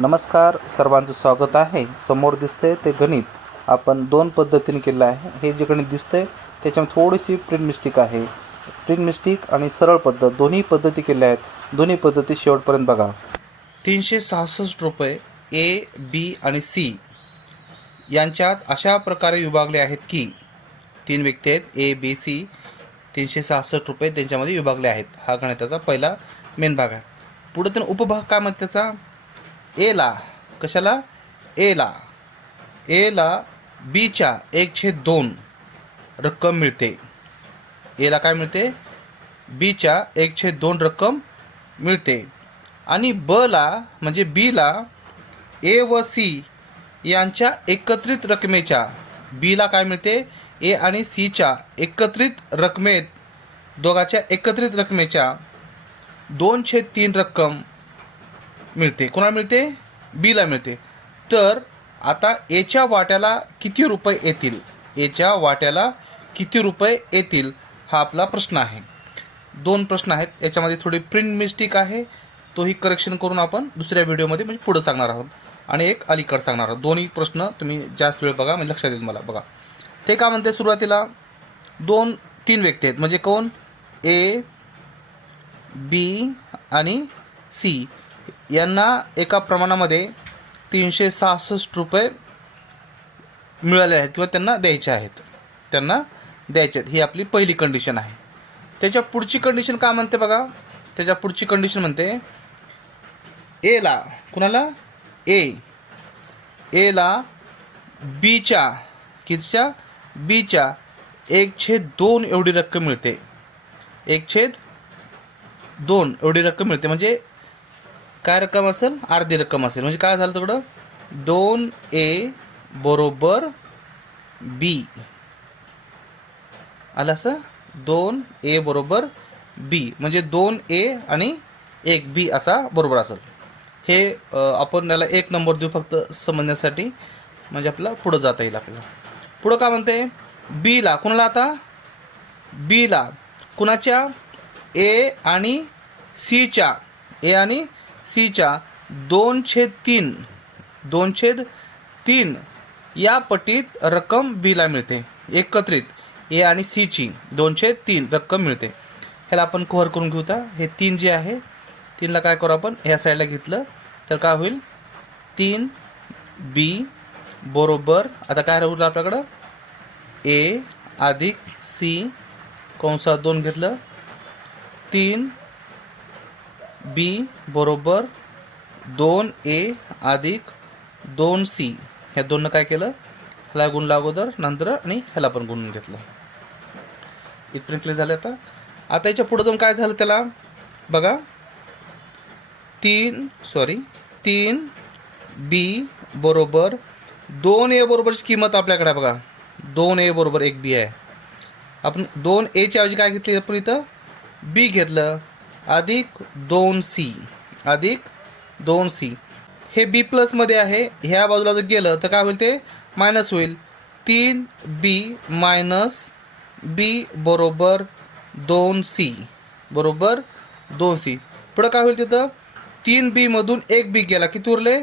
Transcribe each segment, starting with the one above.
नमस्कार सर्वांचं स्वागत आहे. समोर दिसतंय ते गणित. आपण दोन पद्धतीने केलं आहे. हे जे गणित दिसतंय त्याच्यामध्ये थोडीशी प्रिंट मिस्टेक आहे. प्रिंट मिस्टेक आणि सरळ पद्धत दोन्ही पद्धती केल्या आहेत. दोन्ही पद्धती शेवटपर्यंत बघा. तीनशे सहासष्ट रुपये ए बी आणि सी यांच्यात अशा प्रकारे विभागले आहेत की तीन व्यक्ती आहेत ए बी सी तीनशे सहासष्ट रुपये त्यांच्यामध्ये विभागले आहेत. हा गणिताचा पहिला मेन भाग आहे. पुढे तर उपभाग काय म्हणतात त्याचा? एला कशाला? एला एला बीच्या एक छेद दोन रक्कम मिळते. एला काय मिळते? बीच्या एक छेद दोन रक्कम मिळते. आणि बला म्हणजे बीला ए व सी यांच्या एकत्रित रकमेच्या बीला काय मिळते? ए आणि सीच्या एकत्रित रकमेत दोघाच्या एकत्रित रकमेच्या दोन छेद तीन रक्कम मिळते. कोणाला मिळते? बीला मिळते. तर आता एच्या वाट्याला किती रुपये येतील? एच्या वाट्याला किती रुपये येतील? हा आपला प्रश्न आहे. दोन प्रश्न आहेत. याच्यामध्ये थोडी प्रिंट मिस्टेक आहे. तोही करेक्शन करून आपण दुसऱ्या व्हिडिओमध्ये म्हणजे पुढं सांगणार आहोत. आणि एक अलीकड सांगणार आहोत. दोन्ही प्रश्न तुम्ही जास्त वेळ बघा म्हणजे लक्षात येईल मला बघा. ते का म्हणते सुरुवातीला? दोन तीन व्यक्ती आहेत. म्हणजे कोण? ए बी आणि सी यांना एका प्रमाणामध्ये तीनशे सहासष्ट रुपये मिळाले आहेत किंवा त्यांना द्यायचे आहेत. त्यांना द्यायचे आहेत. ही आपली पहिली कंडिशन आहे. त्याच्या पुढची कंडिशन का म्हणते बघा? त्याच्या पुढची कंडिशन म्हणते एला कुणाला? ए एला बीच्या कितीच्या? बीच्या एक छेद दोन एवढी रक्कम मिळते. एक छेद दोन एवढी रक्कम मिळते. म्हणजे काय रक्कम असेल? अर्धी रक्कम असेल. म्हणजे काय झालं तिकडं दोन ए बरोबर बी. आलं असं? दोन ए बरोबर बी. म्हणजे दोन ए आणि एक बी असा बरोबर असेल. हे आपण याला एक नंबर देऊ फक्त समजण्यासाठी. म्हणजे आपल्याला पुढं जाता येईल आपल्याला. पुढं काय म्हणते? बीला कुणाला आता? बीला कुणाच्या? ए आणि सीच्या ए आणि सीच्या दोन छेद तीन दोन छेद तीन या पटीत रक्कम बीला मिळते. एकत्रित ए आणि सीची दोनशे तीन रक्कम मिळते. ह्याला आपण कव्हर करून घेऊ हे तीन जे आहे तीनला काय करू आपण? ह्या साईडला घेतलं तर काय होईल? तीन बी बरोबर आता काय राहू आपल्याकडं? ए अधिक सी कंसात दोन घेतलं. तीन बी बरोबर दोन ए अधिक दोन सी. ह्या दोननं काय केलं? ह्याला गुणला अगोदर नंतर आणि ह्याला पण गुणून घेतलं. इथपर्यंत क्लिअर झालं आता? आता याच्या पुढं जाऊन काय झालं त्याला? बघा. तीन सॉरी तीन बी बरोबर दोन ए बरोबरची किंमत आपल्याकडे बघा. दोन ए बरोबर एक बी आहे. आपण दोन एच्या ऐवजी काय घेतली आपण इथं? बी घेतलं. अधिक दोन सी अधिक दोन सी हे बी प्लसमध्ये आहे. ह्या बाजूला जर गेलं तर काय होईल ते? मायनस होईल. तीन बी मायनस बी बरोबर दोन सी बरोबर दोन सी पुढं काय होईल तिथं? तीन बीमधून एक बी गेला. किती उरले?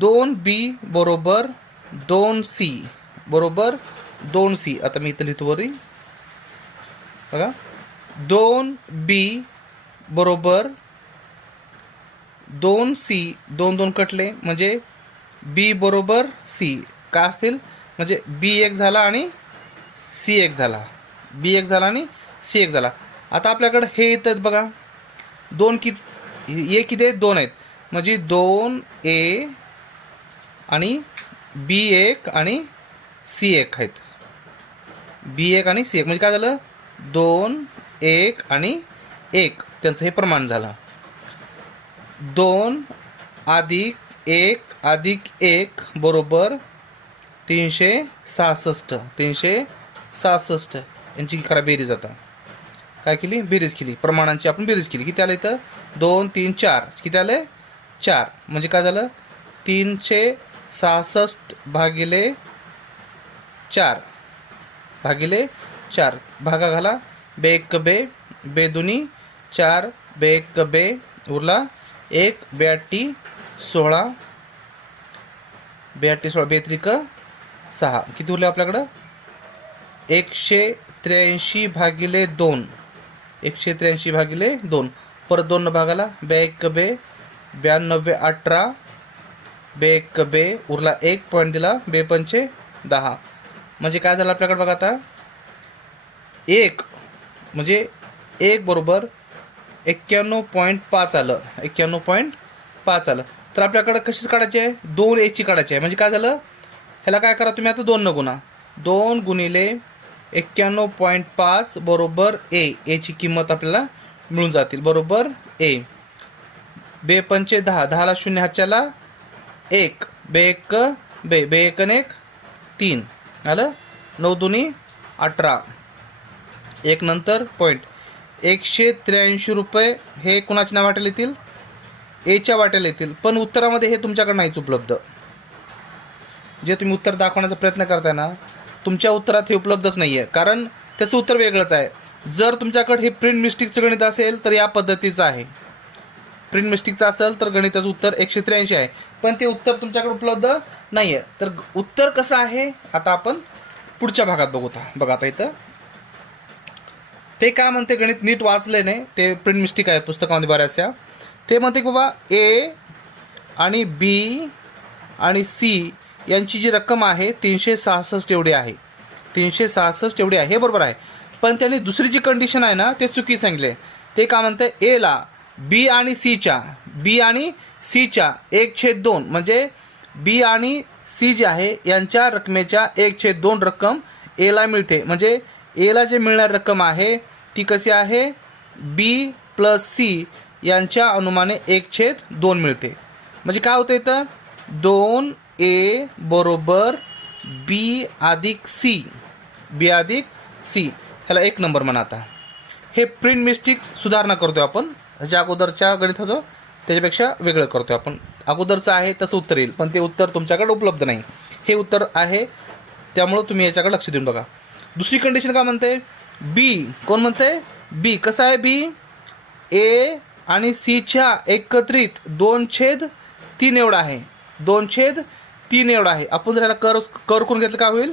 दोन बी बरोबर दोन सी बरोबर दोन सी आता मी इथं लिहितो वरी. बघा. दोन बी बरोबर दोन सी दोन दोन कटले. म्हणजे बी बरोबर सी का असतील? म्हणजे बी एक झाला आणि सी एक झाला. बी एक झाला आणि सी एक झाला. आता आपल्याकडं हे येतात बघा. दोन कि ए किती आहेत? दोन आहेत. म्हणजे दोन ए आणि बी एक आणि सी एक आहेत. बी एक आणि सी एक. म्हणजे काय झालं? दोन एक आणि एक. त्यांचं हे प्रमाण झालं. दोन अधिक एक अधिक एक बरोबर तीनशे सहासष्ट. तीनशे सहासष्ट. यांची करा बेरीज आता. काय केली? बेरीज केली. प्रमाणांची आपण बेरीज केली. किती आलं इथं? दोन तीन चार. किती आलं? चार. म्हणजे काय झालं? तीनशे सहासष्ट भागिले चार. भागिले चार. भागा घाला. बे एक बे बेदुनी चार बे बे उरला. एक ब्याटी सोळा. ब्याटी सोळा बेत्रिक सहा. किती उरले आपल्याकडं? एकशे त्र्याऐंशी भागिले दोन. एकशे त्र्याऐंशी भागिले दोन. परत दोन भागाला. बे एक बे ब्याण्णवे अठरा. बे एक बे उरला. एक पॉईंट दिला. बे पंचे दहा. म्हणजे काय झालं आपल्याकडे बघा आता? एक. म्हणजे एक बरोबर एक्क्याण्णव पॉईंट पाच आलं. एक्क्याण्णव पॉईंट पाच आलं. तर आपल्याकडं कशीच काढायची आहे? दोन एची काढायची आहे. म्हणजे काय झालं? ह्याला काय करा तुम्ही आता? दोन न गुणा. दोन गुणिले एक्क्याण्णव पॉईंट पाच बरोबर ए एची किंमत आपल्याला मिळून जातील. बरोबर ए बे पंचे दहा. दहाला शून्य हातच्याला एक. बे एक बे. बे एक एक तीन. आलं? नऊ दुनी अठरा. एक नंतर पॉईंट एकशे त्र्याऐंशी रुपये हे कुणाच्या ना वाटेल येतील? एच्या वाटेल येतील. पण उत्तरामध्ये हे तुमच्याकडे नाहीच उपलब्ध. जे तुम्ही उत्तर दाखवण्याचा प्रयत्न करताय ना तुमच्या उत्तरात हे उपलब्धच नाही आहे कारण त्याचं उत्तर वेगळंच आहे. जर तुमच्याकडे हे प्रिंट मिस्टिकचं गणित असेल तर या पद्धतीचं आहे. प्रिंट मिस्टिकचं असेल तर गणिताचं उत्तर एकशे त्र्याऐंशी आहे. पण ते उत्तर तुमच्याकडे उपलब्ध नाही आहे तर उत्तर कसं आहे? आता आपण पुढच्या भागात बघू आता बघा आता इथं. ते काय म्हणते गणित नीट वाचले नाही ते प्रिंट मिस्टेक आहे पुस्तकामध्ये बऱ्याचशा. ते म्हणते की बाबा ए आणि बी आणि सी यांची जी रक्कम आहे तीनशे सहासष्ट एवढी आहे. तीनशे सहासष्ट एवढी आहे हे बरोबर आहे. पण त्यांनी दुसरी जी कंडिशन आहे ना ते चुकी सांगले ते काय म्हणते एला बी आणि सीच्या बी आणि सीच्या एक छेद दोन म्हणजे बी आणि सी जे आहे यांच्या रकमेच्या एक छेद दोन रक्कम एला मिळते. म्हणजे एला जे मिळणार रक्कम आहे ती कशी आहे? बी प्लस सी यांच्या अनुमाने एक छेद दोन मिळते. म्हणजे काय होतं इथं? दोन ए बरोबर बी अधिक सी बी अधिक सी ह्याला एक नंबर म्हणा आता. हे प्रिंट मिस्टेक सुधारणा करतो आपण. ज्या अगोदरच्या गणित होतो त्याच्यापेक्षा वेगळं करतो आपण. अगोदरचं आहे तसं उत्तर येईल. पण ते उत्तर तुमच्याकडे उपलब्ध नाही. हे उत्तर आहे त्यामुळं तुम्ही याच्याकडे लक्ष देऊन बघा. दुसरी कंडिशन काय म्हणते बी. कोण म्हणते बी. कसं आहे बी? ए आणि सीच्या एकत्रित दोन छेद तीन एवढा आहे. दोन छेद तीन एवढा आहे. आपण जर याला कर कर करून घेतलं का होईल?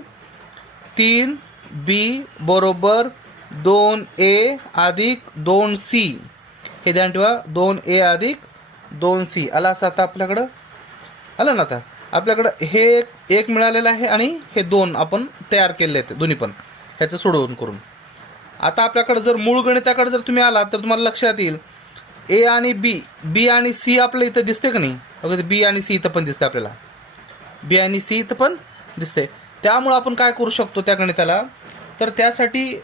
तीन बी बरोबर दोन ए अधिक दोन सी. हे ध्यान ठेवा. दोन ए अधिक दोन सी. आला असं आता आपल्याकडं? आलं ना आता? आपल्याकडं हे एक एक मिळालेलं आहे आणि हे दोन आपण तयार केले आहेत. दोन्ही पण. ह्याचं सोडवून करून. आता आपल्याकडं जर मूळ गणिताकडे जर तुम्ही आलात तर तुम्हाला लक्षात येईल. ए आणि बी बी आणि सी आपल्या इथं दिसते का नाही? अगदी बी आणि सी इथं पण दिसते आपल्याला. बी आणि सी इथं पण दिसते त्यामुळं आपण काय करू शकतो त्या गणिताला? तर त्यासाठी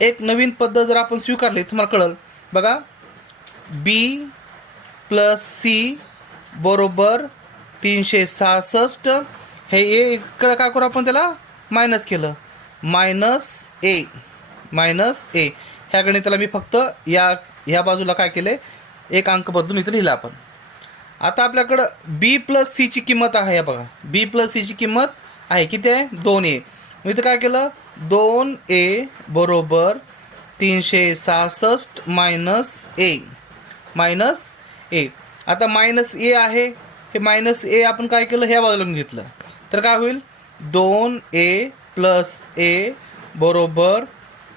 एक नवीन पद्धत जर आपण स्वीकारली तुम्हाला कळल. बघा बी प्लस सी बरोबर तीनशे सहासष्ट. हे ए इकडं काय करू आपण त्याला? मायनस केलं. मायनस ए मायनस ए ह्या गणिताला मी फक्त या ह्या बाजूला काय केले? एक अंक बदलून इथं लिहिलं आपण. आता आपल्याकडं बी प्लस सीची किंमत आहे बघा. बी प्लस सीची किंमत आहे. किती आहे? दोन ए मी इथं काय केलं? दोन ए बरोबर तीनशे सहासष्ट मायनस ए मायनस ए आता मायनस ए आहे. हे मायनस ए आपण काय केलं? ह्या बाजूला घेतलं. तर काय होईल? दोन ए प्लस ए बरोबर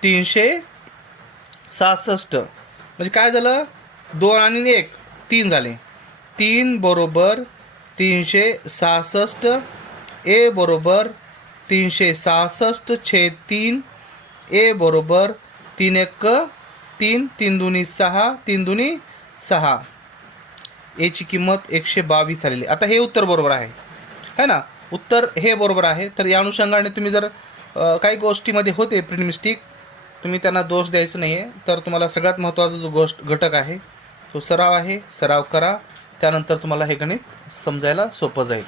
तीनशे सहासष्ट. म्हणजे काय झालं? दोन आणि एक तीन झाले. तीन बरोबर तीनशे सहासष्ट. ए बरोबर तीनशे सहासष्ट छेद तीन. ए बरोबर तीन एक तीन तीन दुनी सहा तीन दुनी सहा. याची किंमत एकशे बावीस आलेली. आता हे उत्तर बरोबर आहे. है ना? उत्तर हे बरोबर आहे. तर या अनुषंगाने तुम्ही जर काही गोष्टीमध्ये होते प्रिंट मिस्टेक तुम्ही त्यांना दोष द्यायचं नाही आहे तर तुम्हाला सगळ्यात महत्त्वाचा जो गोष्ट घटक आहे तो सराव आहे. सराव करा. त्यानंतर तुम्हाला हे गणित समजायला सोपं जाईल.